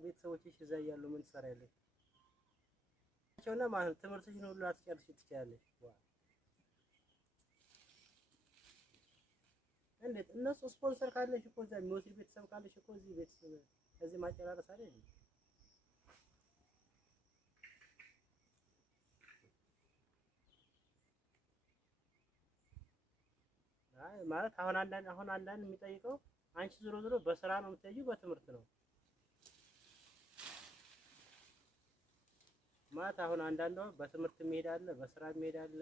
ቤተሰቦችሽ እዛ እያሉ ምን ትሰሪያለሽ? ቸውና ማለት ትምህርትሽን ሁሉ አትጨርሺ ትችያለሽ። እንዴት እነሱ ስፖንሰር ካለሽ እኮ እዛ የሚወስድ ቤተሰብ ካለሽ እኮ እዚህ ቤተሰብ እዚህ ማጨራረስ አይደል? አይ ማለት አሁን አንዳንድ የሚጠይቀው አንቺ ዞሮ በስራ ነው የምትሄጂው በትምህርት ነው ማለት አሁን አንዳንዱ በትምህርት የሚሄድ አለ፣ በስራ የሚሄድ አለ፣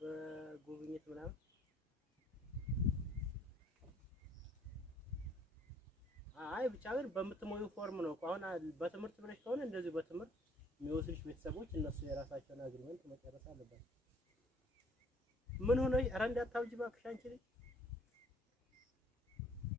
በጉብኝት ምናምን። አይ ብቻ ግን በምትሞዩ ፎርም ነው። አሁን በትምህርት ብለሽ ከሆነ እንደዚህ በትምህርት የሚወስድሽ ቤተሰቦች እነሱ የራሳቸውን አግሪመንት መጨረስ አለባቸው። ምን ሆነሽ? ኧረ እንዳታብጂ እባክሽ አንቺ ልጅ